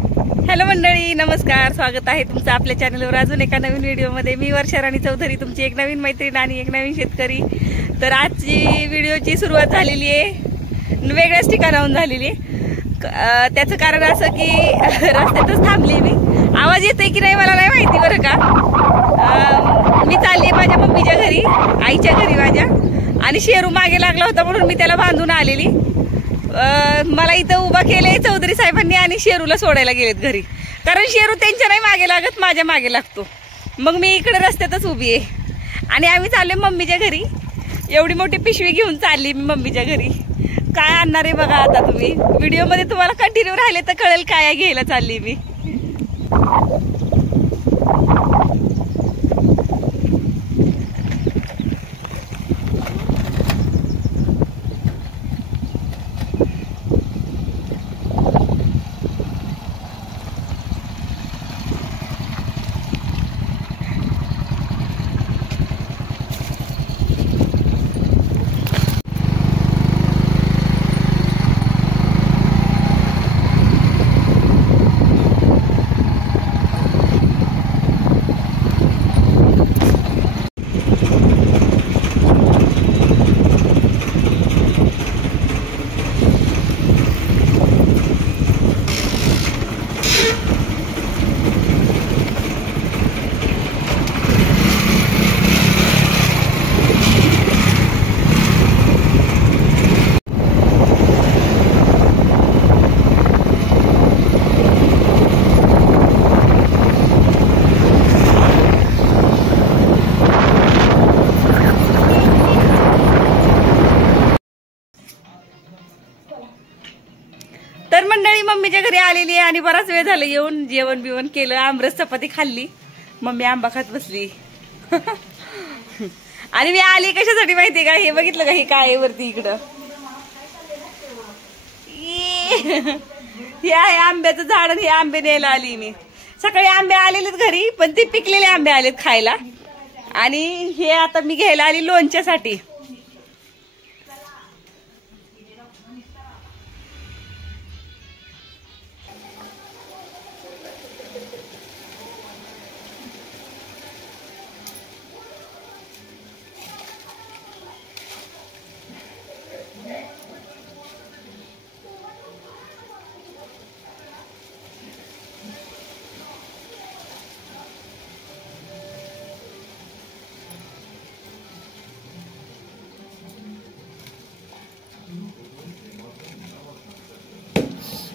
Hello मंडळी, नमस्कार. स्वागत आहे तुमचं आपल्या चॅनलवर अजून एका नवीन व्हिडिओमध्ये. मी वर्षा राणी चौधरी, तुमची एक नवीन मैत्रीण आणि एक नवीन शेतकरी. तर आजची व्हिडिओची सुरुवात झालेली आहे वेगळ्याच ठिकाणाहून झालेली आहे. त्याचं कारण असं की रस्त्यातच थांबली मी. आवाज येतोय की नाही मला नाही माहिती बरं का. मी चालली माझ्या मम्मीच्या घरी, आईच्या घरी माझ्या, आणि शेरू मागे लागला होता म्हणून मी त्याला बांधून आलेली. मला इथं उभा केलंय चौधरी साहेबांनी आणि शेरूला सोडायला गेलेत घरी, कारण शेरू त्यांच्या नाही मागे लागत, माझ्या मागे लागतो. मग मी इकडे रस्त्यातच उभी आहे आणि आम्ही चालले मम्मीच्या घरी. एवढी मोठी पिशवी घेऊन चालली मी मम्मीच्या घरी. काय आणणार आहे बघा आता तुम्ही व्हिडिओमध्ये, तुम्हाला कंटिन्यू राहिले तर कळेल काय घ्यायला चालली मी. तर मंडळी मम्मीच्या घरी आलेली आहे आणि बराच वेळ झाला येऊन. जेवण बिवण केलं, आमरस चपाती खाल्ली. मम्मी आंबा खात बसली. आणि मी आली कशासाठी माहितीये का? हे बघितलं का, हे काय आहे वरती इकडं? हे आहे आंब्याचं झाड आणि हे आंबे न्यायला आली मी. सकाळी आंबे आलेलेत घरी, पण ते पिकलेले आंबे आलेत खायला. आणि हे आता मी घ्यायला आली लोणच्यासाठी.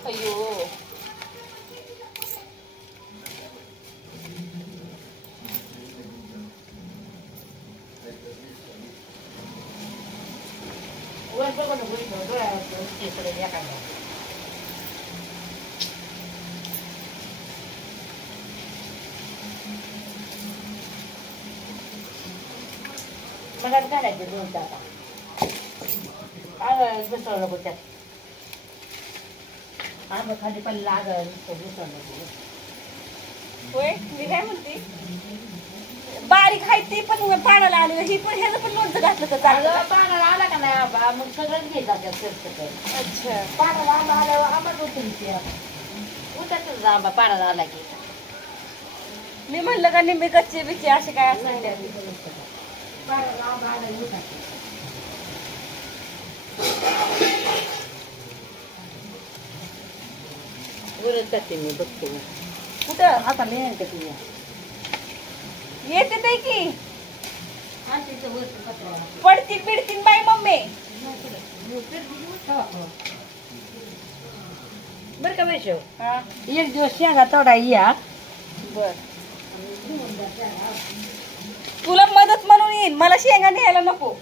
अयो मला घालायचं दोन टाका घुसवलं त्यात. आंबा खाली पण लागल घुसवलं. होय, मी काय म्हणते, बारीक आहे ती पण पाण्याला आली. ही पण ह्याचं पण लोणचं घातलं तर चांगलं. पाण्याला आला का नाही आंबा मग सगळंच घेत जातात सरसकट. अच्छा, पाण्याला आंबा आल्यावर आंबाच उतरते. उतरतच आंबा पाण्याला आला की. मी म्हणलं का निम्मे कच्चे बिच्चे असे काय असणार. पाण्याला आंबा आला उतरते. वरच जाते मी, बघते कुठं आता मी येते तुझ्या येते ते की पडतील बिडतील बाई मम्मी. बर का वैशव, हा एक दिवस शेंगा तोडा या. बर, तुला मदत म्हणून येईन, मला शेंगा न्यायला नको.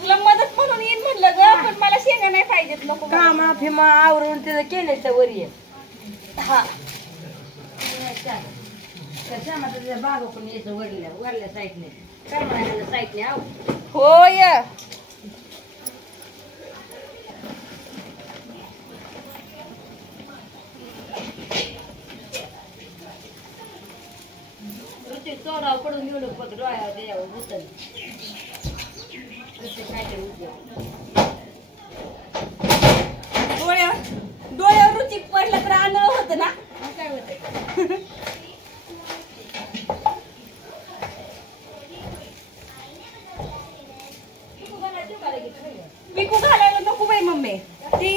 तुला मदत म्हणून येईन म्हणलं ग, पण मला शेंगा नाही पाहिजेत, नको. कामा फिमा आवरून तिथं केलं वर ये. हा बाग पण यायचं वरल्या वरल्या साईडने करमाळ्याच्या साईडने आव. होय, चोराव पडून येऊ नको डोळ्यावर त्याच्यावर उचल काय पिकू घालायला नको बाई मम्मी, ती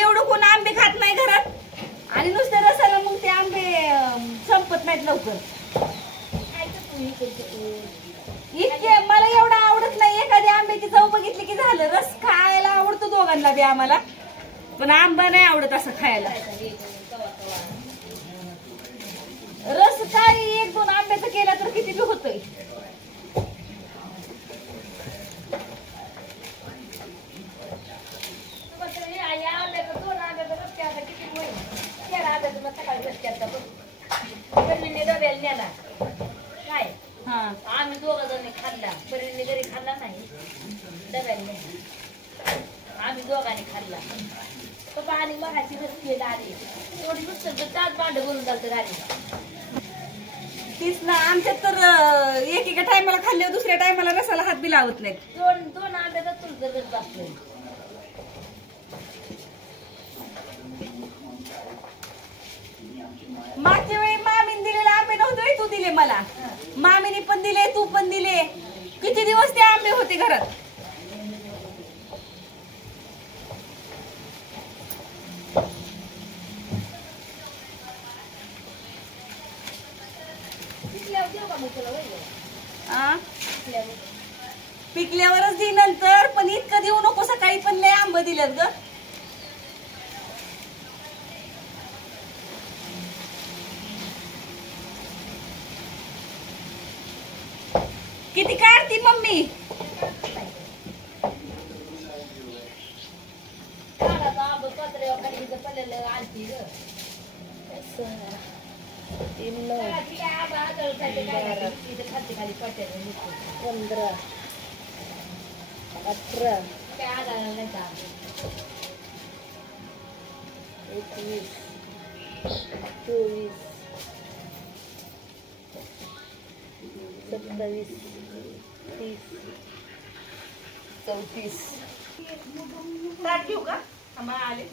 एवढं कोण आंबे खात नाही घरात आणि नुसत्या रसाला मग ते आंबे संपत नाहीत लवकर. इतके मला एवढं आवडत नाही. एखादी आंब्याची चव बघितली की झालं. रस खायला आवडतो दोघांना बी आम्हाला, पण आंबा नाही आवडत असं खायला. रस काय 1-2 आंब्याचा केला तर किती बी होतोय. आम्ही 2 जणी खाल्ला, परीने घरी खाल्ला नाही, डब्याने आम्ही 2घांनी खाल्ला. पप्पा आणि मगाची रस्ती गाडी थोडी नुसतं तर 4 भांड भरून जातं गाडी. तीच ना, आमच्यात तर एकेका टायमाला खाल्ल्यावर दुसऱ्या टायमाला रसाला हात बी लावत नाहीत. 2 आंब्याचा तुझं रस बसलोय. मागच्या वेळी मामीने दिलेले आंबे नव्हते, तू दिले मला. मामीने पण दिले, तू पण दिले. किती दिवस ते आंबे होते घरात. पिकल्यावरच दे नंतर, पण इतकं देऊ नको. सकाळी पण लय आंबे दिलेत ग. किती काढती मम्मी. ताट घेऊ का? आम्हाला आले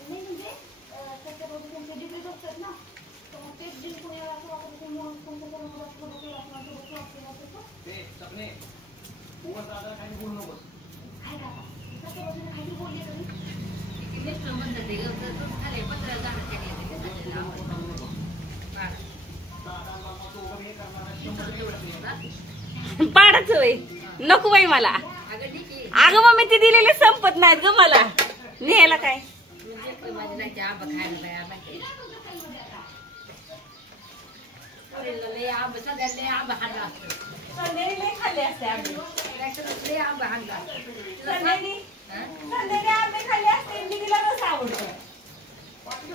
पाडाच वय नको बाई मला. अगं मम्मी ते दिलेले संपत नाहीत ग मला. न्यायला काय खाल्ले असते आंबे. संध्याने आंबे खाल्ले असते. मी तिला रस आवडतो.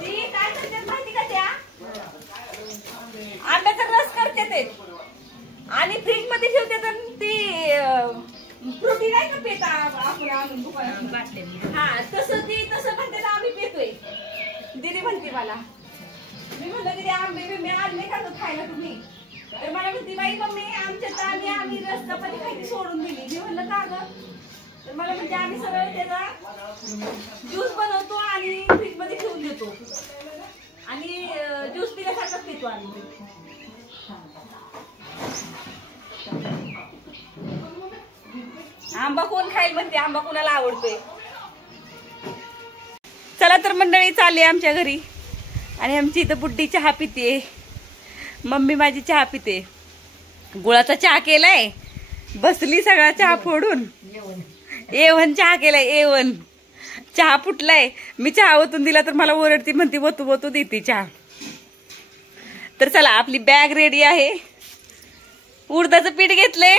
ती काय करतात माहिती का, त्या आंब्याचा रस करते ते आणि फ्रीज मध्ये ठेवते. तर ती प्रोटीन आहे का पेता आपण आणून दुकानात. हा तसं ती तसं म्हणते ना, आम्ही पेतोय. दीदी म्हणते मला. मी म्हणलं दीदी आंबे बिंबे आणले का खायला तुम्ही? तर मला म्हणते बाई मम्मी आमच्यात आम्ही रस चपाती खायची सोडून दिली. मी म्हणलं का ग? तर मला म्हणजे आम्ही सरळ त्याचा ज्यूस बनवतो आणि फ्रीज मध्ये ठेवून देतो आणि ज्यूस पिल्यासारखंच पितो आम्ही. आंबा कोण खाईल म्हणते. आंबा कोणाला आवडतोय. चला तर मंडळी चालली आमच्या घरी आणि आमची इथं बुड्डी चहा पिते. मम्मी माझी चहा पिते. गुळाचा चहा केलाय. बसली सगळा चहा फोडून. A1 चहा केलाय. A1 चहा फुटलाय. मी चहा ओतून दिला तर मला ओरडती, म्हणती वतू वतू देते चहा. तर चला आपली बॅग रेडी आहे. उडदाचं पीठ घेतलंय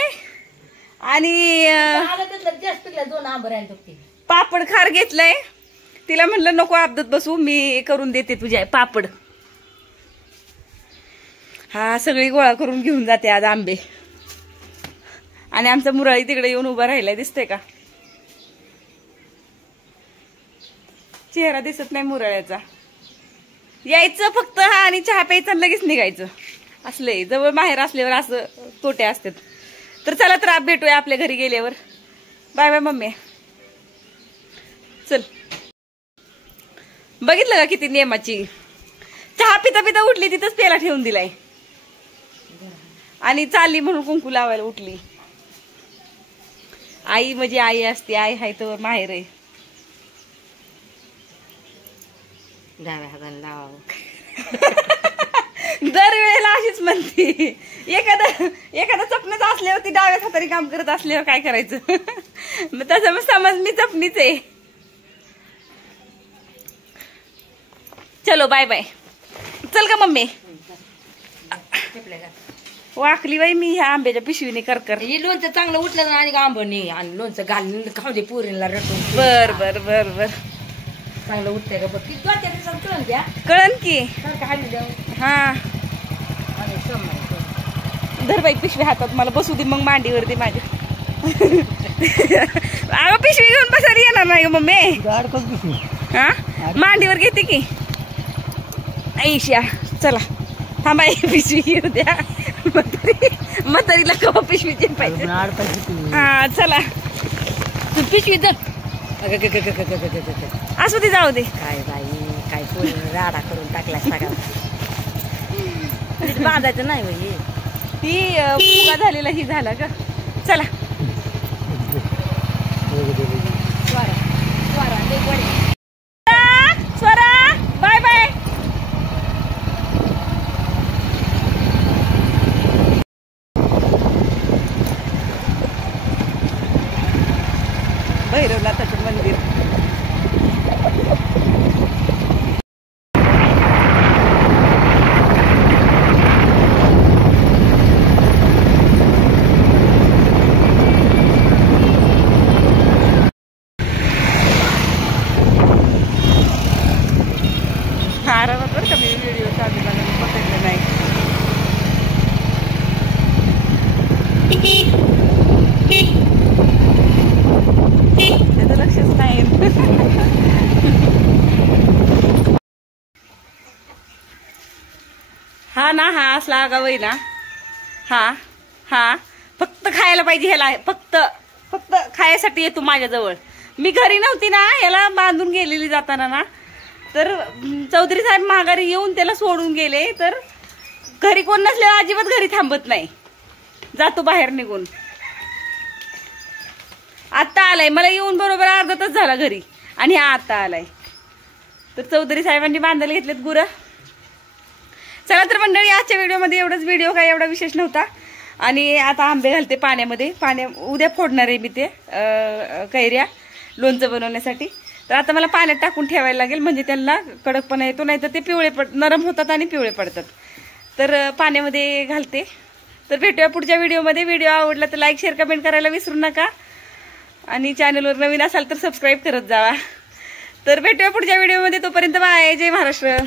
आणि पापड खार घेतलंय. तिला म्हणलं नको अपदत बसू, मी करून देते तुझ्या पापड. हा सगळी गोळा करून घेऊन जाते आज आंबे. आणि आमचा मुराळी तिकडे येऊन उभा राहिलाय, दिसतोय का? चेहरा दिसत नाही मुराळ्याचा. यायचं फक्त हा आणि चहा प्यायचा लगेच निघायचं. असले जवळ बाहेर असल्यावर असं तोटे असतात. तर चला तर आप भेटूया आपल्या घरी गेल्यावर. Bye bye mummy. चल. बघितलं का किती नियमाची. चहा पिता पिता उठली, तिथंच पेला ठेवून दिलाय आणि चालली म्हणून कुंकू लावायला उठली. आई म्हणजे आई असते. आई हाय तर माहेर आहे. डाव्या हाताने लावावं. दरवेळेला अशीच म्हणते. एखादा चपणीच असल्यावर ती डाव्या हाताने काम करत असल्यावर काय करायचं. मग तसं मग समज मी चपणीच आहे. चलो बाय बाय. चल का मम्मी. वाकली बाई मी ह्या आंब्याच्या पिशवीने करकर. हे लोणचं चांगलं उठलं ना आणि आंबणी आणि लोणचं घालून खाऊ दे पुरीला रटून. बर बर बर बर चांगलं उठतंय का बघ. किती 2-4 दिवसात कळून द्या. कळन की. सारखं हल्ली द्या. हा धर बाई पिशवी हातात मला बसू दे मग मांडीवरती माझ्या. अगं पिशवी घेऊन बसायला येणार नाही ग मम्मी. हा मांडीवर घेते की. ऐशा चला थांबा पिशवी घेऊ द्या. म्हातारीला कवा पिशवी पाहिजे. हा चला तू पिशवी दर. असू दे जाऊ दे. काय बाई काय पोरी राडा करून टाकला सगळा. बांधायचं नाही बाई. ती फुगा झालेला ही झाला का. चला स्वरा बाय बाय. भैरवनाथाचं मंदिर. आरामात बरं का मी व्हिडिओ चालू पकडलं नाही. त्याचं लक्षच नाही. हा ना हा असला आगावय ना. हा हा फक्त खायला पाहिजे ह्याला. फक्त खायसाठी येतो माझ्याजवळ. मी घरी नव्हती ना याला बांधून गेलेली जाताना ना. तर चौधरी साहेब माघारी येऊन त्याला सोडून गेले. तर घरी कोण नसल्यावर अजिबात घरी थांबत नाही. जातो बाहेर निघून. आता आलाय मला येऊन बरोबर अर्धा तास झाला घरी आणि हा आता आलाय. तर चौधरी साहेबांनी बांधायला घेतलेत गुरं. चला तर मंडळी आजच्या व्हिडिओमध्ये एवढंच. व्हिडिओ काय एवढा विशेष नव्हता. आणि आता आंबे घालते पाण्यामध्ये. उद्या फोडणार आहे मी ते कैऱ्या लोणचं बनवण्यासाठी. तर आता मला पाण्यात टाकून ठेवायला लागेल म्हणजे त्यांना कडकपणा येतो. नाही तर ते नरम होतात आणि पिवळे पडतात. तर पाण्यामध्ये घालते. तर भेटूया पुढच्या व्हिडिओमध्ये. व्हिडिओ आवडला तर लाईक शेअर कमेंट करायला विसरू नका. आणि चॅनलवर नवीन असाल तर सबस्क्राईब करत जावा. तर भेटूया पुढच्या व्हिडिओमध्ये. तोपर्यंत बाय. जय महाराष्ट्र.